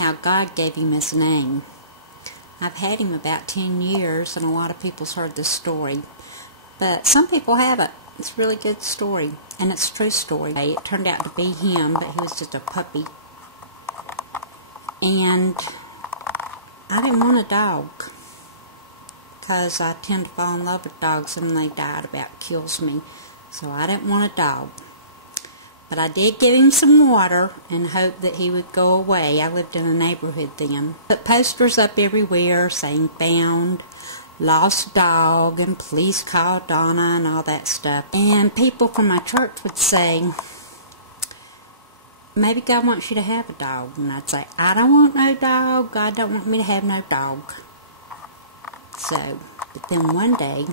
how God gave him his name. I've had him about 10 years, and a lot of people's heard this story, but some people haven't. It's a really good story, and it's a true story. It turned out to be him, but he was just a puppy. And I didn't want a dog, because I tend to fall in love with dogs, and when they die, it about kills me. So I didn't want a dog. But I did give him some water and hoped that he would go away. I lived in a neighborhood then. Put posters up everywhere saying found, lost dog, and please call Donna and all that stuff. And people from my church would say, maybe God wants you to have a dog. And I'd say, I don't want no dog. God don't want me to have no dog. So, but then one day,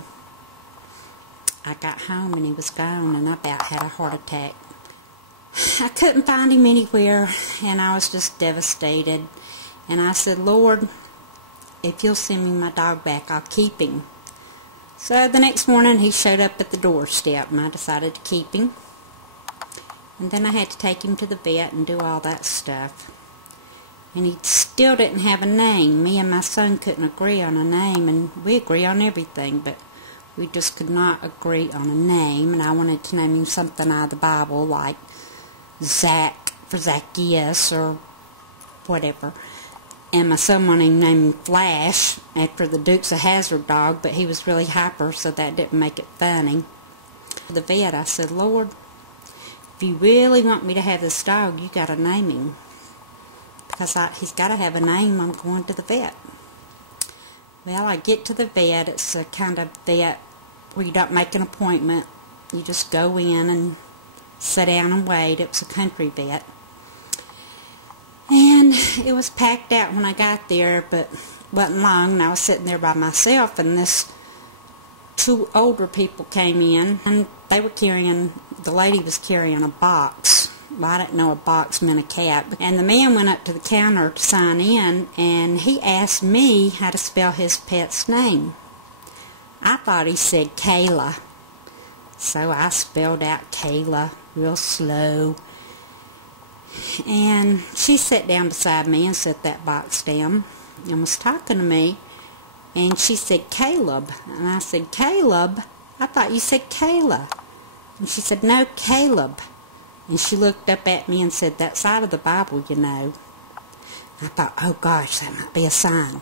I got home and he was gone, and I about had a heart attack. I couldn't find him anywhere, and I was just devastated. And I said, Lord, if you'll send me my dog back, I'll keep him. So the next morning he showed up at the doorstep, and I decided to keep him. And then I had to take him to the vet and do all that stuff. And he still didn't have a name. Me and my son couldn't agree on a name, and we agree on everything, but we just could not agree on a name. And I wanted to name him something out of the Bible, like Zach for Zacchaeus or whatever. And my son wanted to name him Flash after the Dukes of Hazzard dog, but he was really hyper, so that didn't make it funny. The vet, I said, Lord, if you really want me to have this dog, you got to name him. Because he's got to have a name. I'm going to the vet. Well, I get to the vet. It's a kind of vet where you don't make an appointment. You just go in and sit down and wait. It was a country vet. And it was packed out when I got there, but wasn't long, and I was sitting there by myself, and two older people came in, and they were the lady was carrying a box. Well, I didn't know a box meant a cat. And the man went up to the counter to sign in, and he asked me how to spell his pet's name. I thought he said Kayla. So I spelled out Kayla real slow. And she sat down beside me and set that box down and was talking to me. And she said, Caleb. And I said, Caleb? I thought you said Kayla. And she said, no, Caleb. And she looked up at me and said, that's out of the Bible, you know. I thought, oh gosh, that might be a sign.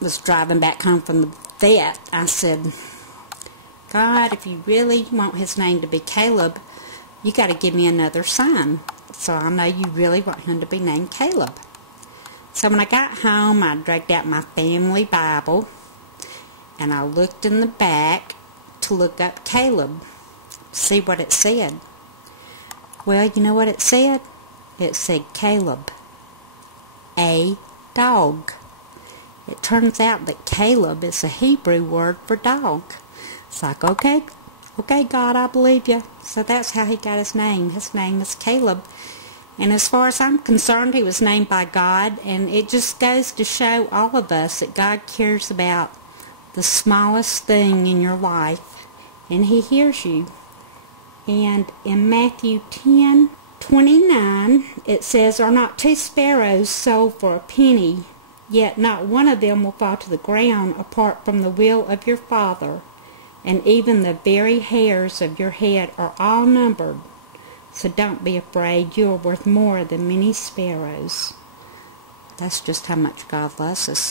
I was driving back home from the vet. I said, God, if you really want his name to be Caleb, you got to give me another sign. So I know you really want him to be named Caleb. So when I got home, I dragged out my family Bible, and I looked in the back to look up Caleb, see what it said. Well, you know what it said? It said Caleb, a dog. It turns out that Caleb is a Hebrew word for dog. It's like, okay, God, I believe you. So that's how he got his name. His name is Caleb. And as far as I'm concerned, he was named by God. And it just goes to show all of us that God cares about the smallest thing in your life. And he hears you. And in Matthew 10:29, it says, are not 2 sparrows sold for a penny? Yet not one of them will fall to the ground apart from the will of your Father. And even the very hairs of your head are all numbered. So don't be afraid. You are worth more than many sparrows. That's just how much God loves us.